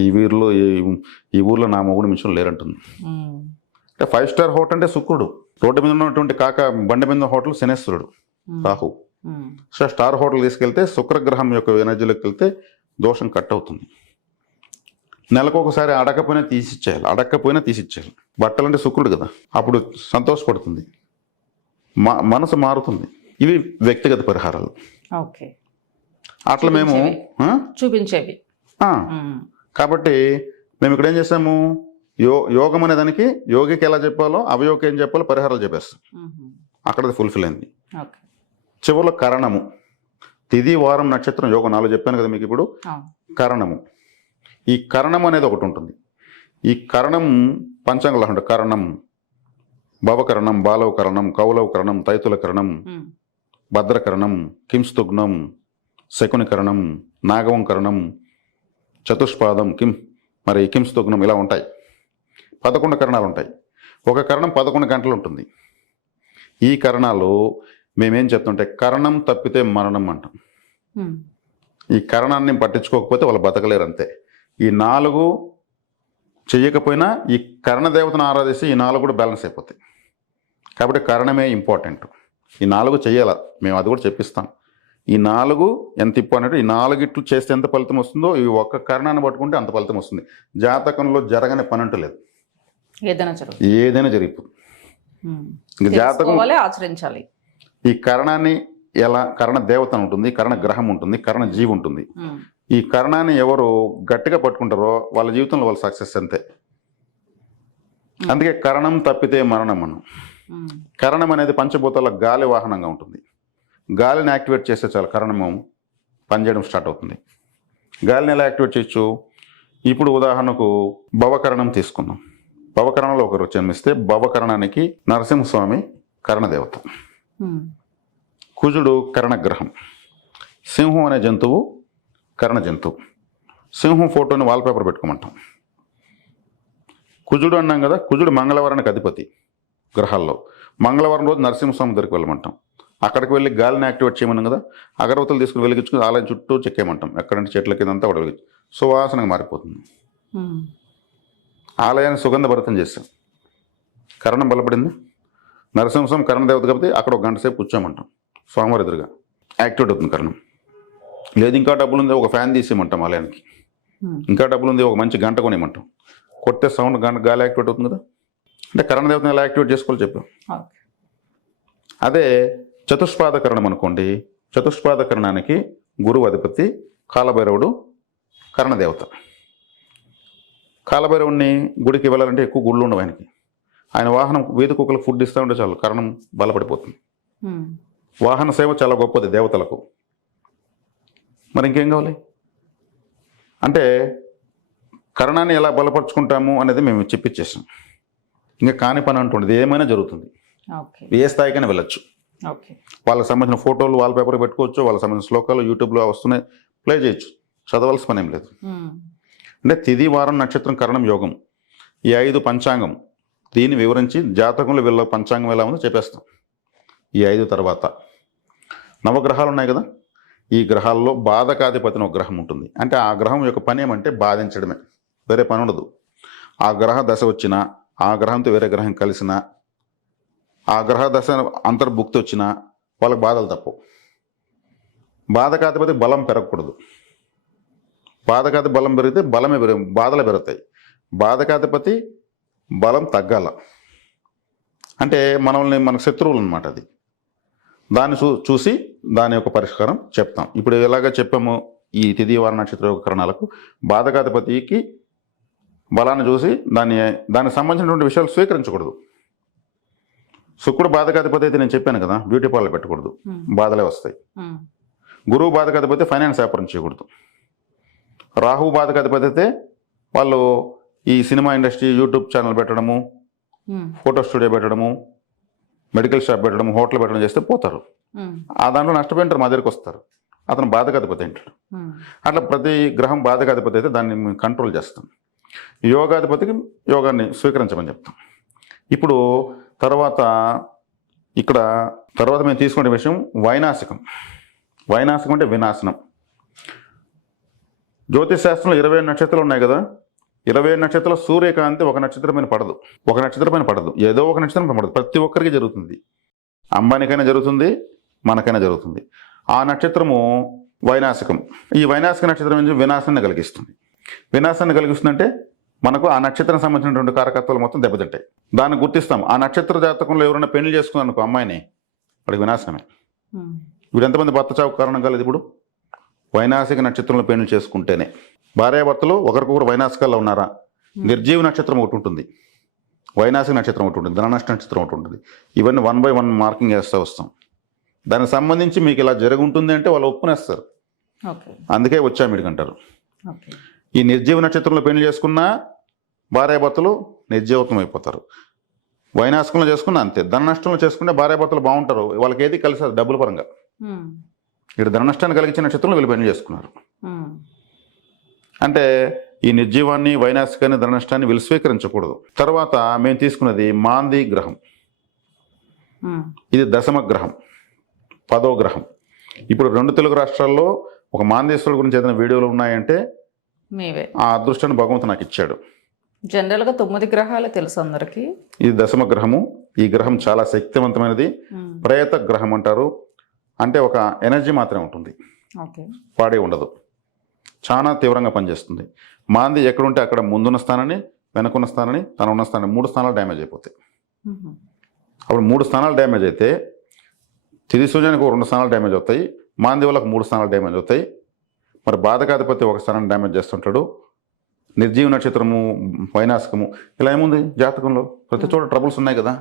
ఈ ఊర్లో నా మొగుడు మిషన్ లేరంటుంది. అంటే 5 స్టార్ హోటల్ అంటే శుక్రుడు. రోడ్డు మీద ఉన్నటువంటి బండి మీద హోటల్ శనేశ్వరుడు, రాహు. సో స్టార్ హోటల్ తీసుకెళ్తే శుక్రగ్రహం యొక్క ఎనర్జీలోకి వెళ్తే దోషం కట్ అవుతుంది. నెలకు ఒకసారి అడగకపోయినా తీసిచ్చేయాలి. బట్టలు అంటే శుక్రుడు కదా, అప్పుడు సంతోషపడుతుంది. మనసు మారుతుంది. ఇవి వ్యక్తిగత పరిహారాలు. ఓకే. అట్లా మేము చూపించేవి. కాబట్టి మేము ఇక్కడ ఏం చేసాము, యోగం అనే దానికి యోగికి ఎలా చెప్పాలో అవయోగి ఏం చెప్పాలో పరిహారాలు చెప్పేస్తాం. అక్కడ ఫుల్ఫిల్ అయింది. చివరిలో కరణము, తిథి వారం నక్షత్రం యోగం 4 చెప్పాను కదా మీకు. ఇప్పుడు కరణము, ఈ కరణం అనేది ఒకటి ఉంటుంది. ఈ కరణం పంచాంగంలో ఉంటుంది. కరణం భవకరణం, బాలవకరణం, కౌలవకరణం, తైతులకరణం, భద్రకరణం, కింస్తుగ్నం, శకునికరణం, నాగవంకరణం, చతుష్పాదం, కింస్తుగ్నం, ఇలా ఉంటాయి. 11 కరణాలు ఉంటాయి. ఒక కరణం 11 గంటలు ఉంటుంది. ఈ కరణాలు మేమేం చెప్తుంటే కరణం తప్పితే మరణం అంటాం. ఈ కరణాన్ని పట్టించుకోకపోతే వాళ్ళు బతకలేరు అంతే. ఈ 4 చెయ్యకపోయినా ఈ కరణ దేవతను ఆరాధిస్తే ఈ 4 కూడా బ్యాలెన్స్ అయిపోతాయి. కాబట్టి కరణమే ఇంపార్టెంట్. ఈ 4 చెయ్యాల, మేము అది కూడా చెప్పిస్తాం. ఈ 4 ఎంత ఇంపార్టెంట్, ఈ 4 చేస్తే ఎంత ఫలితం వస్తుందో ఈ ఒక్క కరణాన్ని పట్టుకుంటే అంత ఫలితం వస్తుంది. జాతకంలో జరగని పని అంటూ లేదు, ఏదైనా జరిగిపోతుంది. ఇంకా జాతకం ఆచరించాలి. ఈ కరణాన్ని ఎలా, కరణ దేవత ఉంటుంది, కరణ గ్రహం ఉంటుంది, కరణ జీవి ఉంటుంది. ఈ కరణాన్ని ఎవరు గట్టిగా పట్టుకుంటారో వాళ్ళ జీవితంలో వాళ్ళ సక్సెస్ అంతే. అందుకే కరణం తప్పితే మరణం అన్నాం. కరణం అనేది పంచభూతాల గాలి వాహనంగా ఉంటుంది. గాలిని యాక్టివేట్ చేస్తే చాలు కరణము పనిచేయడం స్టార్ట్ అవుతుంది. గాలిని ఎలా యాక్టివేట్ చేయొచ్చు? ఇప్పుడు ఉదాహరణకు భవకరణం తీసుకుందాం. భవకరణంలో ఒకరు జన్మిస్తే భవకరణానికి నరసింహస్వామి కరణదేవత, కుజుడు కరణగ్రహం, సింహం అనే జంతువు కరణ జంతువు. సింహం ఫోటోని వాల్పేపర్ పెట్టుకోమంటాం. కుజుడు అన్నాం కదా, కుజుడు మంగళవారానికి అధిపతి గ్రహాల్లో. మంగళవారం రోజు నరసింహస్వామి దగ్గరికి వెళ్ళమంటాం. అక్కడికి వెళ్ళి గాలిని యాక్టివేట్ చేయమన్నాం కదా, అగరవత్తులు తీసుకుని వెలిగించుకుని ఆలయం చుట్టూ చెక్కేయమంటాం. ఎక్కడంటే చెట్ల కిందంతా కూడా వెలిగించి సువాసనగా మారిపోతుంది. ఆలయాన్ని సుగంధభరితం చేస్తాం. కరణం బలపడింది. నరసింహస్వామి కరణదేవత కాబట్టి అక్కడ 1 గంట సేపు కూర్చోమంటాం. స్వామివారి ఎదురుగా యాక్టివేట్ అవుతుంది కరణం. లేదు ఇంకా డబ్బులు ఉంది, ఒక ఫ్యాన్ తీసేయమంటాం ఆలయానికి. ఇంకా డబ్బులు ఉంది, ఒక మంచి గంట కొనియమంటాం. కొట్టే సౌండ్ గాలి యాక్టివేట్ అవుతుంది కదా. అంటే కరణదేవతను ఎలా యాక్టివేట్ చేసుకోవాలో చెప్పాం. అదే చతుష్పాద కరణం అనుకోండి. చతుష్పాద కరణానికి గురువు అధిపతి, కాలభైరవుడు కరణదేవత. కాలభైరవుడిని గుడికి వెళ్ళాలంటే ఎక్కువ గుళ్ళు ఉండవు ఆయనకి. ఆయన వాహనం వీధి కుక్కలకు ఫుడ్ ఇస్తూ ఉంటే చాలు కరణం బలపడిపోతుంది. వాహన సేవ చాలా గొప్పది దేవతలకు. మరి ఇంకేం కావాలి? అంటే కరణాన్ని ఎలా బలపరుచుకుంటాము అనేది మేము చెప్పిచ్చేసాం. ఇంకా కాని పని అంటుండేది, ఏమైనా జరుగుతుంది. ఏ స్థాయికైనా వెళ్ళొచ్చు. వాళ్ళకి సంబంధించిన ఫోటోలు వాల్పేపర్ పెట్టుకోవచ్చు, వాళ్ళకి సంబంధించిన శ్లోకాలు యూట్యూబ్లో వస్తున్నాయి, ప్లే చేయొచ్చు. చదవాల్సిన పని ఏం లేదు. అంటే తిథి వారం నక్షత్రం కరణం యోగం, ఈ 5 పంచాంగం, దీన్ని వివరించి జాతకంలో వీళ్ళ పంచాంగం ఎలా ఉందో చెప్పేస్తాం. ఈ 5 తర్వాత నవగ్రహాలు ఉన్నాయి కదా, ఈ గ్రహాల్లో బాధకాధిపతి అని ఒక గ్రహం ఉంటుంది. అంటే ఆ గ్రహం యొక్క పని ఏమంటే బాధించడమే, వేరే పని ఉండదు. ఆ గ్రహ దశ వచ్చినా, ఆ గ్రహంతో వేరే గ్రహం కలిసినా, ఆ గ్రహ దశ అంతర్భుక్తి వచ్చినా వాళ్ళకి బాధలు తప్పవు. బాధకాధిపతి బలం పెరగకూడదు. బాధకాధిపతి బలం పెరిగితే బాధలు పెరుగుతాయి. బాధకాధిపతి బలం తగ్గాల. అంటే మనకు శత్రువులు అనమాట. అది దాన్ని చూసి దాని యొక్క పరిష్కారం చెప్తాం. ఇప్పుడు ఎలాగ చెప్పాము ఈ తిథి వార నక్షత్ర యొక్క కరణాలకు, బాధకాధిపతికి బలాన్ని చూసి దానికి సంబంధించినటువంటి విషయాలు స్వీకరించకూడదు. శుక్రుడు బాధకాధిపతి అయితే నేను చెప్పాను కదా, బ్యూటీ పార్లర్ పెట్టకూడదు, బాధలే వస్తాయి. గురువు బాధకాధిపతి ఫైనాన్స్ వ్యాపారం చేయకూడదు. రాహువు బాధకాధిపతి అయితే వాళ్ళు ఈ సినిమా ఇండస్ట్రీ, యూట్యూబ్ ఛానల్ పెట్టడము, ఫోటో స్టూడియో పెట్టడము, మెడికల్ షాప్ పెట్టడం, హోటల్ పెట్టడం చేస్తే పోతారు. ఆ దాంట్లో నష్టపోయింటారు, మా దగ్గరికి వస్తారు. అతను బాధకాధిపతి అంటాడు. అట్లా ప్రతి గ్రహం బాధకాధిపతి అయితే దాన్ని మేము కంట్రోల్ చేస్తాం. యోగాధిపతికి యోగాన్ని స్వీకరించమని చెప్తాం. ఇప్పుడు తర్వాత మేము తీసుకునే విషయం వైనాశికం. వైనాశికం అంటే వినాశనం. జ్యోతిష్ శాస్త్రంలో 27 నక్షత్రాలు ఉన్నాయి కదా, 27 నక్షత్రాల సూర్యకాంతి ఒక నక్షత్రం పైన పడదు, ఏదో ఒక నక్షత్రం పైన పడదు. ప్రతి ఒక్కరికి జరుగుతుంది. అంబానికైనా జరుగుతుంది, మనకైనా జరుగుతుంది. ఆ నక్షత్రము వైనాశికం. ఈ వైనాశిక నక్షత్రం నుంచి వినాశాన్ని కలిగిస్తుంది. వినాశాన్ని కలిగిస్తుందంటే మనకు ఆ నక్షత్రం సంబంధించినటువంటి కారకత్వాలు మొత్తం దెబ్బతింటాయి. దాన్ని గుర్తిస్తాం. ఆ నక్షత్ర జాతకంలో ఎవరైనా పెళ్లి చేసుకున్నారనుకో అమ్మాయిని, వాడికి వినాశనమే. వీడు ఎంతమంది భర్త చావుకు కారణం కాలేదు? ఇప్పుడు వైనాసిక నక్షత్రంలో పెళ్లి చేసుకుంటేనే. భార్యాభర్తలు ఒకరికొకరు వైనాసికాల్లో ఉన్నారా? నిర్జీవ నక్షత్రం ఒకటి ఉంటుంది, వైనాసిక నక్షత్రం ఒకటి ఉంటుంది, ధననష్ట నక్షత్రం ఒకటి ఉంటుంది. ఇవన్నీ 1 by 1 మార్కింగ్ వేస్తూ వస్తాం. దానికి సంబంధించి మీకు ఇలా జరుగుంటుంది అంటే వాళ్ళు ఒప్పునేస్తారు. అందుకే వచ్చామిడికి అంటారు. ఈ నిర్జీవ నక్షత్రంలో పెళ్లి చేసుకున్నా భార్యాభర్తలు నిర్జీవత్వం అయిపోతారు. వైనాశకంలో చేసుకున్నా అంతే. ధన నష్టంలో చేసుకుంటే భార్యాభర్తలు బాగుంటారు, వాళ్ళకి ఏది కలిసి డబ్బుల పరంగా. ఇక్కడ ధన నష్టాన్ని కలిగించిన నక్షత్రంలో వీళ్ళు పెళ్లి చేసుకున్నారు అంటే ఈ నిర్జీవాన్ని, వైనాశికాన్ని, ధన నష్టాన్ని వీళ్ళు స్వీకరించకూడదు. తర్వాత మేము తీసుకున్నది మాంది గ్రహం. ఇది దశమ గ్రహం, 10వ గ్రహం. ఇప్పుడు 2 తెలుగు రాష్ట్రాల్లో ఒక మాందేశ్వరుడు గురించి ఏదైనా వీడియోలు ఉన్నాయంటే మీవే. ఆ అదృష్టాన్ని భగవంతుడు నాకు ఇచ్చాడు. జనరల్గా 9 గ్రహాలు తెలుసు అందరికి. ఇది దశమ గ్రహము. ఈ గ్రహం చాలా శక్తివంతమైనది. ప్రేత గ్రహం అంటారు. అంటే ఒక ఎనర్జీ మాత్రమే ఉంటుంది, పాడే ఉండదు. చాలా తీవ్రంగా పనిచేస్తుంది. మాంది ఎక్కడుంటే అక్కడ ముందున్న స్థానాన్ని, వెనకున్న స్థానాన్ని, తన ఉన్న స్థానాన్ని 3 స్థానాలు డ్యామేజ్ అయిపోతాయి. అప్పుడు 3 స్థానాలు డ్యామేజ్ అయితే తిది సూర్యానికి 2 స్థానాలు డ్యామేజ్ అవుతాయి, మాంది వాళ్ళకు 3 స్థానాలు డ్యామేజ్ అవుతాయి. మరి బాధకాధిపతి 1 స్థానాన్ని డ్యామేజ్ చేస్తుంటాడు. నిర్జీవ నక్షత్రము, వైనాశకము, ఇలా ఏముంది జాతకంలో ప్రతి చోట ట్రబుల్స్ ఉన్నాయి కదా.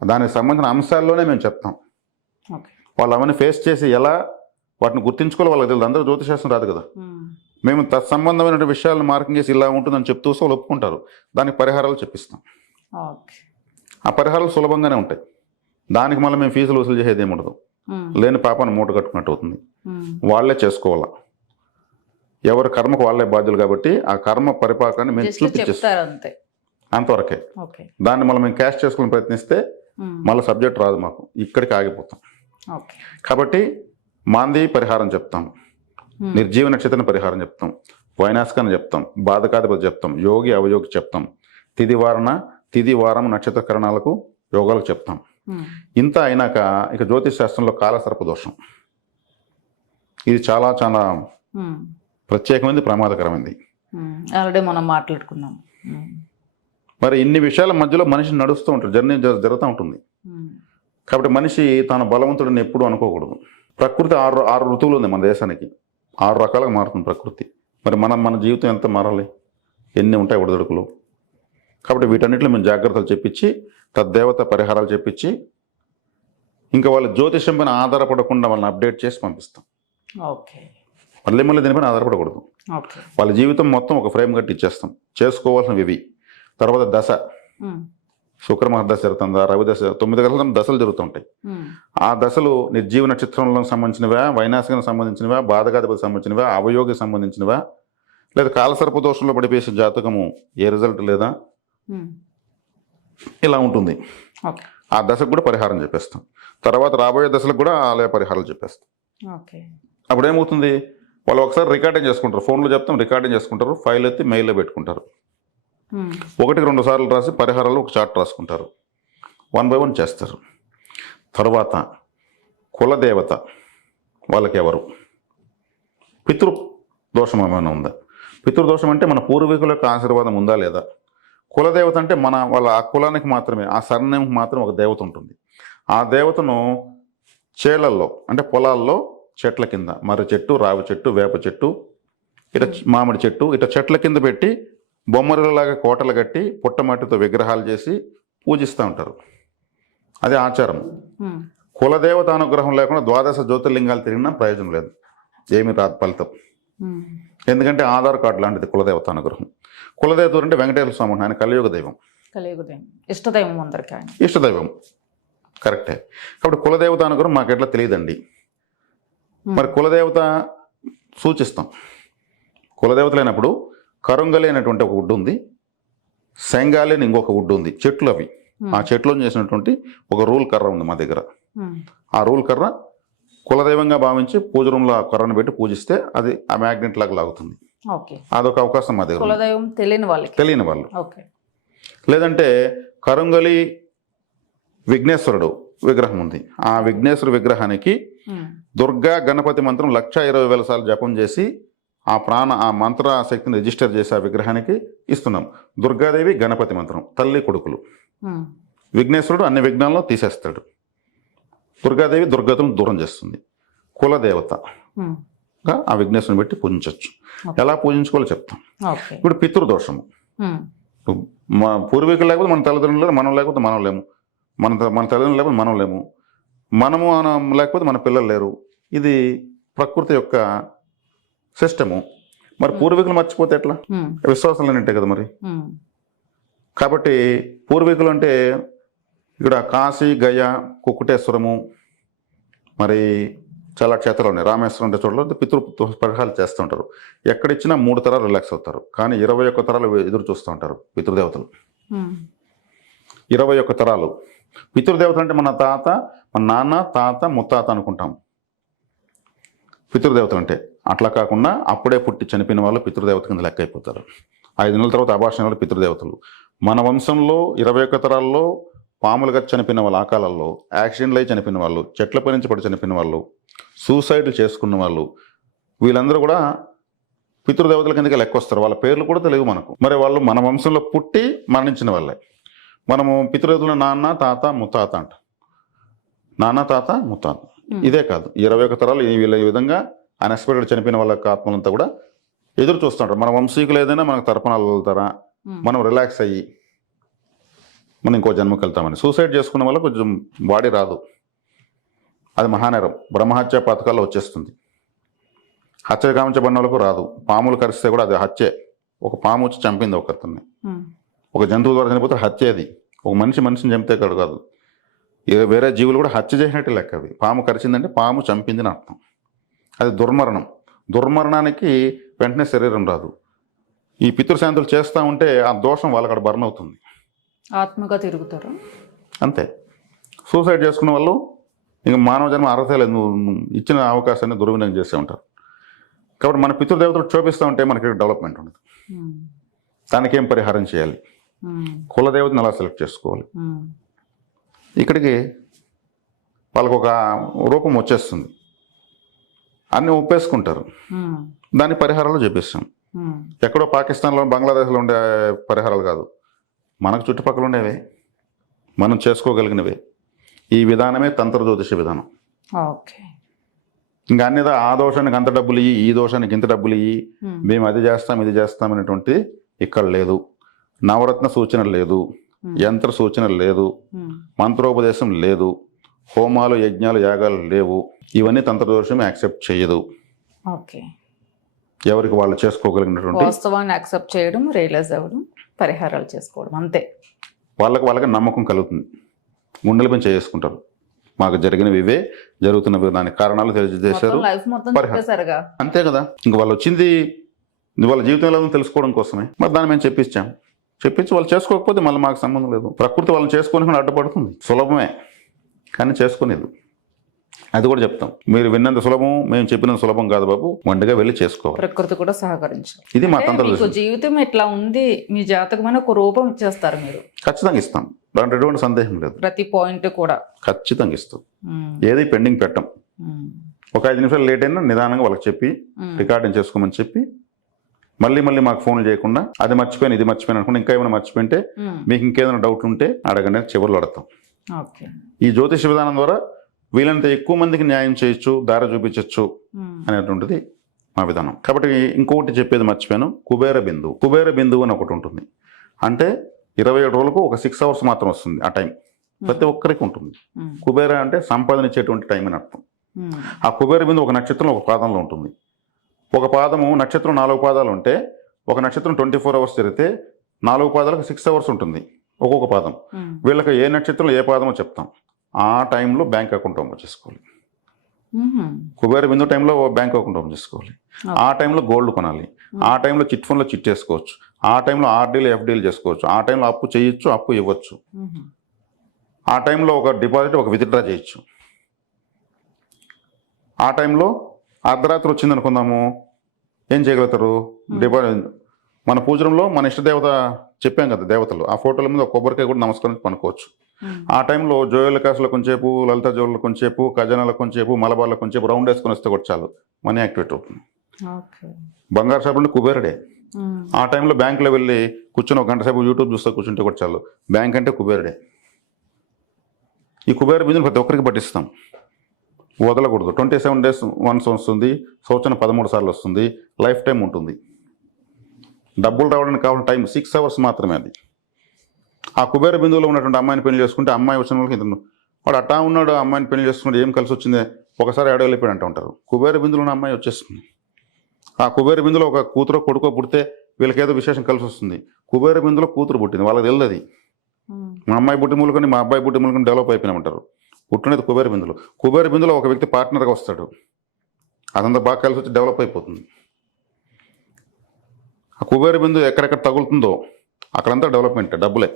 దానికి సంబంధించిన అంశాల్లోనే మేము చెప్తాం. వాళ్ళు అవన్నీ ఫేస్ చేసి ఎలా వాటిని గుర్తించుకోవాలి వాళ్ళకి తెలియదు. అందరూ జ్యోతిశాస్త్రం రాదు కదా. మేము తత్సంబంధమైన విషయాలను మార్కింగ్ చేసి ఇలా ఉంటుందని చెప్తూ వాళ్ళు ఒప్పుకుంటారు. దానికి పరిహారాలు చెప్పిస్తాం. ఆ పరిహారాలు సులభంగానే ఉంటాయి. దానికి మళ్ళీ మేము ఫీజులు వసూలు చేసేది ఏమి ఉండదు. లేని పాపాన్ని మూట కట్టుకున్నట్టు అవుతుంది. వాళ్ళే చేసుకోవాలా. ఎవరి కర్మకు వాళ్ళే బాధ్యులు కాబట్టి ఆ కర్మ పరిపాకాన్ని మేము చూపించేస్తాం అంతవరకే. దాన్ని మళ్ళీ మేము క్యాష్ చేసుకుని ప్రయత్నిస్తే మళ్ళీ సబ్జెక్ట్ రాదు మాకు, ఇక్కడికి ఆగిపోతాం. కాబట్టి మాంది పరిహారం చెప్తాం, నిర్జీవ నక్షత్రం పరిహారం చెప్తాం, వైనాశకాన్ని చెప్తాం, బాధకాధిపతి చెప్తాం, యోగి అవయోగి చెప్తాం, తిది వారం నక్షత్ర కరణాలకు యోగాలకు చెప్తాం. ఇంత అయినాక ఇక జ్యోతిష్ శాస్త్రంలో కాలసర్ప దోషం. ఇది చాలా చాలా ప్రత్యేకమైనది, ప్రమాదకరమైనది. ఆల్రెడీ మనం మాట్లాడుకున్నాం. మరి ఇన్ని విషయాల మధ్యలో మనిషి నడుస్తూ ఉంటాడు, జర్నీ జరుగుతూ ఉంటుంది. కాబట్టి మనిషి తన బలవంతుడిని ఎప్పుడూ అనుకోకూడదు. ప్రకృతి 6 ఋతువులు ఉంది మన దేశానికి. 6 రకాలుగా మారుతుంది ప్రకృతి. మరి మన జీవితం ఎంత మారాలి? ఎన్ని ఉంటాయి ఒడిదుడుకులు. కాబట్టి వీటన్నిటిలో మేము జాగ్రత్తలు చెప్పించి, తద్దేవత పరిహారాలు చెప్పించి, ఇంకా వాళ్ళ జ్యోతిషం పైన ఆధారపడకుండా వాళ్ళని అప్డేట్ చేసి పంపిస్తాం. మళ్ళీ దీనిపైన ఆధారపడకూడదు. వాళ్ళ జీవితం మొత్తం ఒక ఫ్రేమ్ కట్టి ఇచ్చేస్తాం. చేసుకోవాల్సినవి ఇవి. తర్వాత దశ, శుక్రమహర్దశ జరుగుతుందా, రవిదశ, 9 గంటల దశలు జరుగుతుంటాయి. ఆ దశలు నిర్జీవ నక్షత్రంలో సంబంధించినవా, వైనాశకానికి సంబంధించినవా, బాధకాధిపతికి సంబంధించినవా, అవయోగికి సంబంధించినవా, లేదా కాలసర్ప దోషంలో పడిపేసే జాతకము ఏ రిజల్ట్ లేదా, ఇలా ఉంటుంది. ఆ దశకు కూడా పరిహారం చెప్పేస్తాం. తర్వాత రాబోయే దశలకు కూడా ఆలయ పరిహారాలు చెప్పేస్తాం. అప్పుడు ఏమవుతుంది, వాళ్ళు ఒకసారి రికార్డింగ్ చేసుకుంటారు. ఫోన్లో చెప్తాం, రికార్డింగ్ చేసుకుంటారు, ఫైల్ ఎత్తి మెయిల్లో పెట్టుకుంటారు. 1-2 సార్లు రాసి పరిహారాలు ఒక చార్ట్ రాసుకుంటారు. 1 by 1 చేస్తారు. తర్వాత కులదేవత వాళ్ళకి ఎవరు, పితృదోషం ఏమైనా ఉందా? పితృదోషం అంటే మన పూర్వీకుల యొక్క ఆశీర్వాదం ఉందా లేదా? కులదేవత అంటే వాళ్ళ ఆ కులానికి మాత్రమే, ఆ సర్నేమ్కి మాత్రం ఒక దేవత ఉంటుంది. ఆ దేవతను చేలల్లో అంటే పొలాల్లో చెట్ల కింద, మర్రి చెట్టు, రావి చెట్టు, వేప చెట్టు, ఇట మామిడి చెట్టు, ఇట చెట్ల కింద పెట్టి బొమ్మరులలాగా కోటలు కట్టి పుట్టమట్టితో విగ్రహాలు చేసి పూజిస్తూ ఉంటారు. అదే ఆచారం. కులదేవత అనుగ్రహం లేకుండా 12 జ్యోతిర్లింగాలు తిరిగినా ప్రయోజనం లేదు, ఏమీ రాదు ఫలితం. ఎందుకంటే ఆధార్ కార్డు లాంటిది కులదేవత అనుగ్రహం. కులదేవత అంటే వెంకటేశ్వర స్వామి, ఆయన కలియుగ దైవం, ఇష్టదైవం అందరికీ, ఇష్టదైవం కరెక్టే. కాబట్టి కులదేవత అనుగ్రహం మాకు ఎట్లా తెలియదండి. మరి కులదేవత సూచిస్తాం. కులదేవత లేనప్పుడు కరుంగలి అనేటువంటి ఒక వుడ్ ఉంది, శంగాలి అని ఇంకొక వుడ్ ఉంది, చెట్లు అవి. ఆ చెట్లో చేసినటువంటి ఒక రూల్ కర్ర ఉంది మా దగ్గర. ఆ రూల్ కర్ర కులదైవంగా భావించి పూజ రూమ్లో ఆ కర్రను పెట్టి పూజిస్తే అది ఆ మ్యాగ్నెట్ లాగా లాగుతుంది. అదొక అవకాశం మా దగ్గర. తెలియని వాళ్ళు. లేదంటే కరుంగలి విఘ్నేశ్వరుడు విగ్రహం ఉంది. ఆ విఘ్నేశ్వర విగ్రహానికి దుర్గా గణపతి మంత్రం 1,20,000 సార్లు జపం చేసి ఆ మంత్ర శక్తిని రిజిస్టర్ చేసి ఆ విగ్రహానికి ఇస్తున్నాం. దుర్గాదేవి గణపతి మంత్రం, తల్లి కొడుకులు. విఘ్నేశ్వరుడు అన్ని విఘ్నాలను తీసేస్తాడు. దుర్గాదేవి దుర్గతులను దూరం చేస్తుంది. కులదేవత ఉమ్. ఆ విఘ్నేశ్వరుని పెట్టి పూజించవచ్చు. ఎలా పూజించుకోవాలో చెప్తాం. ఓకే. ఇప్పుడు పితృదోషము, ఉమ్. మా పూర్వీకులు లేకపోతే మన తల్లిదండ్రులు లేరు, మనం లేకపోతే మనం లేము, మన తల్లిదండ్రులు లేకపోతే మనం లేము, మనము లేకపోతే మన పిల్లలు లేరు. ఇది ప్రకృతి యొక్క సిస్టము. మరి పూర్వీకులు మర్చిపోతే ఎట్లా? ఉమ్. విశ్వాసాలు ఉంటాయి కదా మరి. ఉమ్. కాబట్టి పూర్వీకులు అంటే ఇక్కడ కాశీ, గయ, కుక్కుటేశ్వరము, మరి చాలా క్షేత్రాలు ఉన్నాయి. రామేశ్వరం అంటే చోట్ల పితృ పరిహారాలు చేస్తూ ఉంటారు. ఎక్కడిచ్చినా 3 తరాలు రిలాక్స్ అవుతారు. కానీ 21 తరాలు ఎదురు చూస్తూ ఉంటారు పితృదేవతలు. ఉమ్. 21 తరాలు పితృదేవతలు అంటే మన తాత, మన నాన్న, తాత, ముత్తాత అనుకుంటాం పితృదేవతలు అంటే. అట్లా కాకుండా అప్పుడే పుట్టి చనిపోయిన వాళ్ళు పితృదేవత కింద లెక్క అయిపోతారు. 5 నెలల తర్వాత అభాషణ వాళ్ళు పితృదేవతలు. మన వంశంలో 21 తరాల్లో పాములుగా చనిపోయిన వాళ్ళు, ఆ కాలంలో యాక్సిడెంట్లు అయి చనిపోయిన వాళ్ళు, చెట్లపై నుంచి పడి చనిపోయిన వాళ్ళు, సూసైడ్లు చేసుకున్న వాళ్ళు, వీళ్ళందరూ కూడా పితృదేవతల కిందకి లెక్క వస్తారు. వాళ్ళ పేర్లు కూడా తెలియదు మనకు. మరి వాళ్ళు మన వంశంలో పుట్టి మరణించిన వాళ్ళే. మనము పితృదేవతలు నాన్న, తాత, ముత్తాత అంట. నాన్న, తాత, ముత్తాత. ఇదే కాదు, 21 తరాలు వీళ్ళ ఈ విధంగా అన్ఎక్స్పెక్టెడ్ చనిపోయిన వాళ్ళ ఆత్మలంతా కూడా ఎదురు చూస్తుంటారు. మన వంశీకులు ఏదైనా మనకు తర్పణాలు వెళ్తారా, మనం రిలాక్స్ అయ్యి మనం ఇంకో జన్మకి వెళ్తామని. సూసైడ్ చేసుకున్న వల్ల కొంచెం బాడీ రాదు, అది మహానేరం. బ్రహ్మహత్య పథకాల్లో వచ్చేస్తుంది. హత్య కామించబడిన వాళ్ళకు రాదు. పాములు కరిస్తే కూడా అది హత్యే. ఒక పాము వచ్చి చంపింది ఒకరిని, ఒక జంతువు ద్వారా చనిపోతే హత్య. అది ఒక మనిషిని చంపితే కాదు, వేరే జీవులు కూడా హత్య చేసినట్టు లెక్క. అవి పాము కరిచిందంటే పాము చంపింది అని అర్థం. అది దుర్మరణం. దుర్మరణానికి వెంటనే శరీరం రాదు. ఈ పితృశాంతులు చేస్తూ ఉంటే ఆ దోషం వాళ్ళకి అక్కడ బర్న్ అవుతుంది, ఆత్మగా తిరుగుతారు అంతే. సూసైడ్ చేసుకున్న వాళ్ళు ఇంకా మానవ జన్మ అర్హత లేదు, నువ్వు ఇచ్చిన అవకాశాన్ని దుర్వినియోగం చేస్తూ ఉంటారు. కాబట్టి మన పితృదేవతలు చూపిస్తూ ఉంటే మనకి డెవలప్మెంట్ ఉండదు. దానికి ఏం పరిహారం చేయాలి, కులదేవతని ఎలా సెలెక్ట్ చేసుకోవాలి. ఇక్కడికి వాళ్ళకు ఒక రూపం వచ్చేస్తుంది, అన్నీ ఒప్పేసుకుంటారు. దాని పరిహారాలు చెప్పిస్తాం. ఎక్కడో పాకిస్తాన్లో, బంగ్లాదేశ్లో ఉండే పరిహారాలు కాదు, మనకు చుట్టుపక్కల ఉండేవే, మనం చేసుకోగలిగినవే. ఈ విధానమే తంత్ర జ్యోతిష విధానం. ఓకే. ఇంకా అన్నిదా ఆ దోషానికి అంత డబ్బులు ఇయ్యి, ఈ దోషానికి ఇంత డబ్బులు ఇయ్యి, మేము అది చేస్తాం ఇది చేస్తాం అనేటువంటి ఇక్కడ లేదు. నవరత్న సూచనలు లేదు, యంత్ర సూచనలు లేదు, మంత్రోపదేశం లేదు, హోమాలు, యజ్ఞాలు, యాగాలు లేవు. ఇవన్నీ తంత్రదోషం యాక్సెప్ట్ చేయదు. ఓకే. ఎవరికి వాళ్ళు చేసుకోగలిగినటువంటి వాస్తవాన్ని యాక్సెప్ట్ చేయడం, రియలైజ్ అవ్వడం, పరిహారాలు చేసుకోవడం, అంతే. వాళ్ళకి నమ్మకం కలుగుతుంది, గుండెలపై చేసుకుంటారు. మాకు జరిగినవి ఇవే, జరుగుతున్నవి, దానికి కారణాలు తెలియజేశారు, పరిహారం. అంతే కదా. ఇంక వాళ్ళు వచ్చింది వాళ్ళ జీవితం ఎలా ఉందో తెలుసుకోవడం కోసమే. మరి దాన్ని మేము చెప్పించి వాళ్ళు చేసుకోకపోతే మళ్ళీ మాకు సంబంధం లేదు. ప్రకృతి వాళ్ళని చేసుకోవడానికి అడ్డుపడుతుంది. సులభమే కానీ చేసుకునేది. అది కూడా చెప్తాం, మీరు విన్నంత సులభం, మేము చెప్పినంత సులభం కాదు బాబు, మొండిగా వెళ్ళి చేసుకోవాలి. ప్రకృతి కూడా సహకరించాలి. ఇది మా తంత్ర. జీవితం ఎట్లా ఉంది, మీ జాతకమైన ఒక రూపం ఇచ్చేస్తారు మీరు. ఖచ్చితంగా ఇస్తాం, దాంట్లో ఎటువంటి సందేహం లేదు. ప్రతి పాయింట్ కూడా ఖచ్చితంగా ఇస్తాం. ఏది పెండింగ్ పెట్టం. ఒక 5 నిమిషాలు లేట్ అయినా నిదానంగా వాళ్ళకి చెప్పి రికార్డింగ్ చేసుకోమని చెప్పి, మళ్ళీ మాకు ఫోన్లు చేయకుండా అది మర్చిపోయాను ఇది మర్చిపోయాను అనుకుంటే, ఇంకా ఏమైనా మర్చిపోయింటే మీకు ఇంకేదైనా డౌట్ ఉంటే అడగండి, చివరిలో అడతాం. ఈ జ్యోతిష విధానం ద్వారా వీళ్ళంత ఎక్కువ మందికి న్యాయం చేయొచ్చు, దారి చూపించవచ్చు అనేటువంటిది మా విధానం. కాబట్టి ఇంకొకటి చెప్పేది మర్చిపోయాను, కుబేర బిందువు అని ఒకటి ఉంటుంది. అంటే 27 రోజులకు ఒక 6 hours మాత్రం వస్తుంది ఆ టైం, ప్రతి ఒక్కరికి ఉంటుంది. కుబేర అంటే సంపాదనిచ్చేటువంటి టైం అని అర్థం. ఆ కుబేర బిందువు ఒక నక్షత్రంలో ఒక పాదంలో ఉంటుంది. ఒక పాదము, నక్షత్రం 4 పాదాలు ఉంటే, ఒక నక్షత్రం 24 hours తిరిగితే 4 పాదాలకు 6 hours ఉంటుంది ఒక్కొక్క పాదం. వీళ్ళకి ఏ నక్షత్రంలో ఏ పాదమో చెప్తాం, ఆ టైంలో బ్యాంక్ అకౌంట్ ఓపెన్ చేసుకోవాలి. కుబేర బిందు టైంలో బ్యాంక్ అకౌంట్ ఓపెన్ చేసుకోవాలి. ఆ టైంలో గోల్డ్ కొనాలి, ఆ టైంలో చిట్ ఫండ్లో చిట్ వేసుకోవచ్చు, ఆ టైంలో ఆర్డీలు ఎఫ్డీలు చేసుకోవచ్చు, ఆ టైంలో అప్పు చేయొచ్చు, అప్పు ఇవ్వచ్చు, ఆ టైంలో ఒక డిపాజిట్ ఒక విత్డ్రా చేయొచ్చు. ఆ టైంలో అర్ధరాత్రి వచ్చింది అనుకుందాము, ఏం చేయగలుగుతారు? డిపాజిట్ మన పూజనంలో మన ఇష్టదేవత చెప్పాం కదా దేవతలు, ఆ ఫోటోల మీద ఒక కొబ్బరికాయ కూడా నమస్కరించి పనుకోవచ్చు. ఆ టైంలో జోయల్ కాసులో కొంచెంసేపు, లలిత జోళ్ళ కొంచెంసేపు, ఖజానాల కొంచెంసేపు, మలబార్ల కొంచెంసేపు రౌండ్ వేసుకొని వస్తే కూడా చాలు, మనీ యాక్టివేట్ అవుతుంది. బంగారు షాపులు అంటే కుబేరుడే. ఆ టైంలో బ్యాంకులో వెళ్ళి కూర్చొని 1 గంట సేపు యూట్యూబ్ చూస్తూ కూర్చుంటే కూడా చాలు, బ్యాంక్ అంటే కుబేరుడే. ఈ కుబేర బిందుని ప్రతి ఒక్కరికి పట్టిస్తాం. వదలకూడదు. 27 days వన్స్ వస్తుంది, సంవత్సరం 13 సార్లు వస్తుంది, లైఫ్ టైం ఉంటుంది. డబ్బులు రావడానికి కావాల్సిన టైం 6 hours మాత్రమే. అది ఆ కుబేర బిందువులో ఉన్నటువంటి అమ్మాయిని పెళ్లి చేసుకుంటే అమ్మాయి వచ్చిన వాళ్ళకి ఇతను వాడు అట్టా ఉన్నాడు, అమ్మాయిని పెళ్లి చేసుకుంటే ఏం కలిసి వచ్చింది, ఒకసారి ఏడో వెళ్ళిపోయాడు అంటూ ఉంటారు. కుబేర బిందువులో ఉన్న అమ్మాయి వచ్చేస్తుంది. ఆ కుబేర బిందులో ఒక కూతురు కొడుకో పుడితే వీళ్ళకి ఏదో విశేషం కలిసి వస్తుంది. కుబేర బిందులో కూతురు పుట్టింది, వాళ్ళకి తెలియదు అది. మా అమ్మాయి బుట్టి మూలకొని మా అబ్బాయి బుట్టి మూలకొని డెవలప్ అయిపోయినామంటారు. పుట్టినది కుబేర బిందులో. కుబేర బిందులో ఒక వ్యక్తి పార్ట్నర్గా వస్తాడు, అదంతా బాగా కలిసి వచ్చి డెవలప్ అయిపోతుంది. ఆ కుబేర బిందు ఎక్కడెక్కడ తగులుతుందో అక్కడంతా డెవలప్మెంట్, డబ్బులే.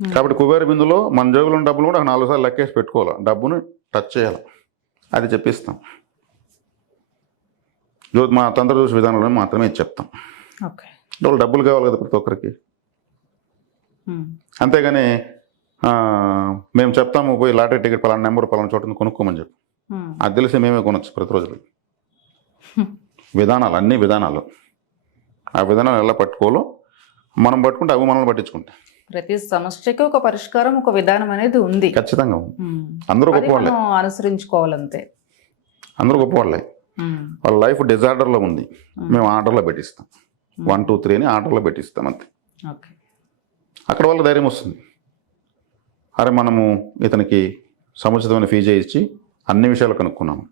కాబట్టి కుబేర బిందులో మన జోబులో ఉన్న డబ్బులు కూడా 4 సార్లు లెక్కేసి పెట్టుకోవాలి, డబ్బును టచ్ చేయాలి. అది చెప్పిస్తాం. మా తంత్ర జ్యోతిష విధానంలో మాత్రమే ఇది చెప్తాం. వాళ్ళు డబ్బులు కావాలి కదా ప్రతి ఒక్కరికి. అంతేగాని మేము చెప్తాము పోయి లాటరీ టికెట్ పలానా నెంబర్ పలానా చోట కొనుక్కోమని చెప్పి అది తెలిసి మేమే కొనొచ్చు ప్రతిరోజు. విధానాలు, అన్ని విధానాలు, ఆ విధానాలు ఎలా పట్టుకోవాలో మనం పట్టుకుంటే అవి మనల్ని పట్టించుకుంటాయి. ప్రతి సమస్యకి ఒక పరిష్కారం, ఒక విధానం అనేది ఉంది. ఖచ్చితంగా ఉంది. అందరూ గొప్పవాళ్ళే, అనుసరించుకోవాలంతే. అందరూ గొప్పవాళ్ళే. వాళ్ళ లైఫ్ డిజార్డర్లో ఉంది, మేము ఆర్డర్లో పెట్టిస్తాం. 1, 2, 3 అని ఆర్డర్లో పెట్టిస్తాం అంతే. అక్కడ వాళ్ళకి ధైర్యం వస్తుంది, అరే మనము ఇతనికి సముచితమైన ఫీజు ఇచ్చి అన్ని విషయాలు కనుక్కున్నాము.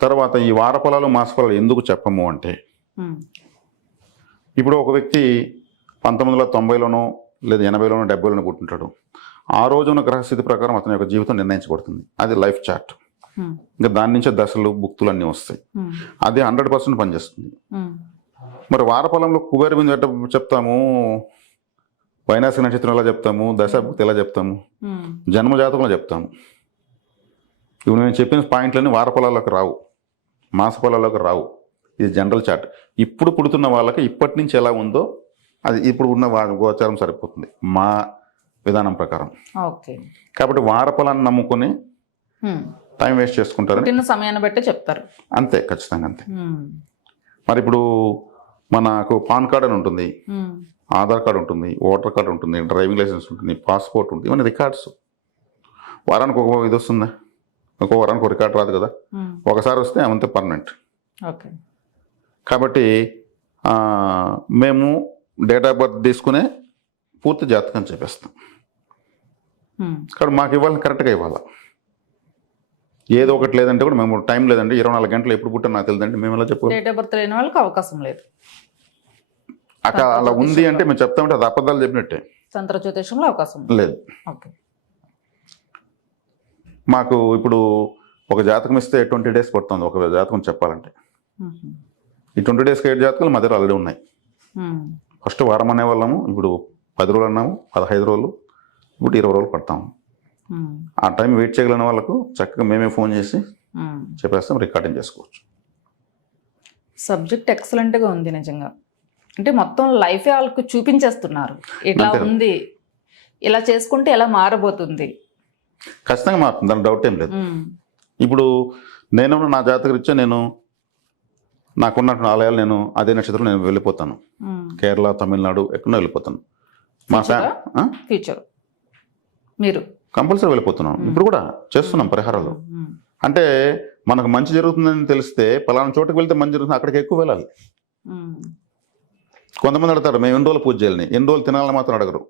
తర్వాత ఈ వార ఫలాలు మాస ఫలాలు ఎందుకు చెప్పము అంటే, ఇప్పుడు ఒక వ్యక్తి 1990లోనో లేదా 80లోనో 70లోనో పుట్టింటాడు. ఆ రోజు ఉన్న గ్రహస్థితి ప్రకారం అతని యొక్క జీవితం నిర్ణయించబడుతుంది. అది లైఫ్ చార్ట్. ఇంకా దాని నుంచే దశలు భుక్తులు అన్నీ వస్తాయి. అది 100% పనిచేస్తుంది. మరి వారఫలంలో కుబేర బిందు ఎట్లా చెప్తాము, వైనాసిక నక్షత్రం ఎలా చెప్తాము, దశాభుక్తి ఎలా చెప్తాము, జన్మజాతకంలో చెప్తాము. ఇప్పుడు నేను చెప్పిన పాయింట్లన్నీ వార ఫలాల్లోకి రావు, మాస ఫలాల్లోకి రావు. ఇది జనరల్ చార్ట్. ఇప్పుడు పుడుతున్న వాళ్ళకి ఇప్పటి నుంచి ఎలా ఉందో అది ఇప్పుడు ఉన్న గోచారం సరిపోతుంది మా విధానం ప్రకారం. కాబట్టి వార ఫలాన్ని నమ్ముకొని టైం వేస్ట్ చేసుకుంటారు, సమయాన్ని బట్టి చెప్తారు అంతే. ఖచ్చితంగా అంతే. మరి ఇప్పుడు మనకు పాన్ కార్డ్ అని ఉంటుంది, ఆధార్ కార్డు ఉంటుంది, ఓటర్ కార్డు ఉంటుంది, డ్రైవింగ్ లైసెన్స్ ఉంటుంది, పాస్పోర్ట్ ఉంటుంది, ఇవన్నీ రికార్డ్స్. వారానికి ఒక ఇది వస్తుంది, ఒక్కో వారానికి ఒక రికార్డు రాదు కదా. ఒకసారి వస్తే అవంతే పర్మనెంట్. కాబట్టి మేము డేట్ ఆఫ్ బర్త్ తీసుకునే పూర్తి జాతకం చెప్పేస్తాం. కాబట్టి మాకు ఇవ్వాలని కరెక్ట్గా ఇవ్వాలి. ఏదో ఒకటి లేదంటే కూడా మేము టైం లేదండి 24 గంటలు ఎప్పుడు పుట్టాను నాకు తెలియదంటే మేము ఎలా చెప్పాలి. డేట్ ఆఫ్ బర్త్ లేని వాళ్ళకి అవకాశం లేదు. అక్కడ అలా ఉంది అంటే మేము చెప్తామంటే అది అబద్ధాలు చెప్పినట్టే. తంత్ర జ్యోతిషంలో అవకాశం లేదు. మాకు ఇప్పుడు ఒక జాతకం ఇస్తే 20 days పడుతుంది ఒక జాతకం చెప్పాలంటే. ఈ 20 days ఏడు జాతకాలు మా దగ్గర ఆల్రెడీ ఉన్నాయి. ఫస్ట్ వారం అనేవాళ్ళము, ఇప్పుడు 10 రోజులు అన్నాము, 15 రోజులు, ఇప్పుడు 20 రోజులు పడతాము. ఆ టైం వెయిట్ చేయగలిగిన వాళ్ళకు చక్కగా మేమే ఫోన్ చేసి చెప్పేస్తాం, రికార్డింగ్ చేసుకోవచ్చు. సబ్జెక్ట్ ఎక్సలెంట్గా ఉంది నిజంగా. అంటే మొత్తం లైఫ్ వాళ్ళకు చూపించేస్తున్నారు, ఇట్లా ఉంది, ఇలా చేసుకుంటే ఎలా మారబోతుంది. ఖచ్చితంగా మారుతుంది, దాని డౌట్ ఏం లేదు. ఇప్పుడు నేను నా జాతక రీత్యా నేను నాకున్నటువంటి ఆలయాలు నేను అదే నక్షత్రంలో నేను వెళ్ళిపోతాను. కేరళ, తమిళనాడు ఎక్కడో వెళ్ళిపోతాను. మా ఫ్యూచర్ మీరు కంపల్సరీ వెళ్ళిపోతున్నాం. ఇప్పుడు కూడా చేస్తున్నాం పరిహారాలు. అంటే మనకు మంచి జరుగుతుందని తెలిస్తే పలానా చోటుకు వెళ్తే మంచి జరుగుతుంది, అక్కడికి ఎక్కువ వెళ్ళాలి. కొంతమంది అడతారు మేము ఎన్ని రోజులు పూజ చేయాలని, ఎన్ని రోజులు తినాలని మాత్రం అడగరు.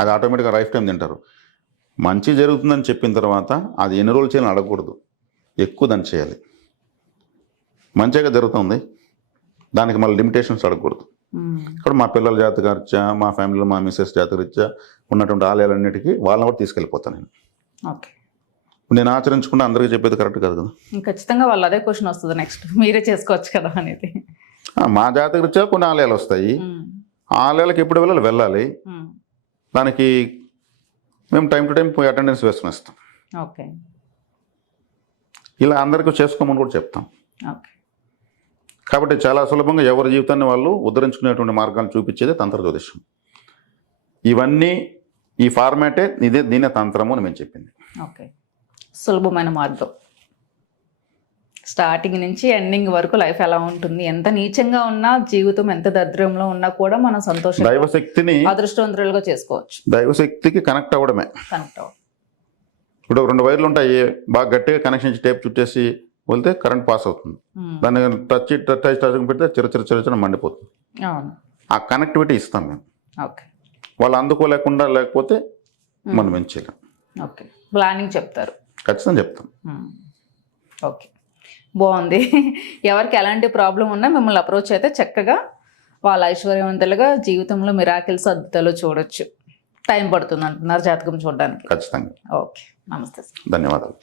అది ఆటోమేటిక్గా లైఫ్ టైం తింటారు. మంచి జరుగుతుందని చెప్పిన తర్వాత అది ఎన్ని రోజులు చేయాలని అడగకూడదు, ఎక్కువ దాన్ని చేయాలి. మంచిగా జరుగుతుంది, దానికి మళ్ళీ లిమిటేషన్స్ అడగకూడదు. ఇక్కడ మా పిల్లల జాతకరీత్యా, మా ఫ్యామిలీలో మా మిస్సెస్ జాతకరీత్యా ఉన్నటువంటి ఆలయాలన్నిటికీ వాళ్ళని కూడా తీసుకెళ్ళిపోతాను నేను. నేను ఆచరించకుండా అందరికీ చెప్పేది కరెక్ట్ కాదు కదా. ఖచ్చితంగా వాళ్ళు అదే క్వశ్చన్ వస్తుంది నెక్స్ట్, మీరే చేసుకోవచ్చు కదా అనేది. మా జాతకరీత్యా కొన్ని ఆలయాలు వస్తాయి, ఆలయాలకు ఎప్పుడు వెళ్ళాలి. దానికి మేము టైం టు టైం పోయి అటెండెన్స్ వేసుకుని వస్తాం. ఇలా అందరికీ చేసుకోమని కూడా చెప్తాం. కాబట్టి చాలా సులభంగా ఎవరి జీవితాన్ని వాళ్ళు ఉద్ధరించుకునేటువంటి మార్గాలు చూపించేదే తంత్ర జ్యోతిషం. ఇవన్నీ ఈ ఫార్మాటే దీనే తంత్రము అని మేము చెప్పింది. సులభమైన మార్గం. స్టార్టింగ్ నుంచి ఎండింగ్ వరకు లైఫ్ ఎలా ఉంటుంది, ఎంత నీచంగా ఉన్నా, జీవితం ఎంత దరిద్రంలో ఉన్నా కూడా మనం సంతోషం, దైవశక్తిని అదృష్టవంతులుగా చేసుకోవచ్చు. దైవశక్తికి కనెక్ట్ అవ్వడమే. ఇప్పుడు 2 వైర్లు ఉంటాయి, బాగా గట్టిగా కనెక్షన్ ఇచ్చి టేప్ చుట్టేసి వెళ్తే కరెంట్ పాస్ అవుతుంది. దాన్ని టచ్ పెడితే చిర మండిపోతుంది. అవును. ఆ కనెక్టివిటీ ఇస్తాం మేము. ఓకే. వాళ్ళు అందుకోలేకుండా లేకపోతే మనం ఏం చేయలేం. ఓకే, ప్లానింగ్ చెప్తారు. ఖచ్చితంగా చెప్తాం. ఓకే, బాగుంది. ఎవరికి ఎలాంటి ప్రాబ్లం ఉన్నా మిమ్మల్ని అప్రోచ్ అయితే చక్కగా వాళ్ళ ఐశ్వర్యవంతులుగా జీవితంలో మిరాకిల్స్ అద్భుతాలు చూడొచ్చు. టైం పడుతుంది అంటున్నారు జాతకం చూడడానికి. ఖచ్చితంగా. ఓకే, నమస్తే సార్. ధన్యవాదాలు.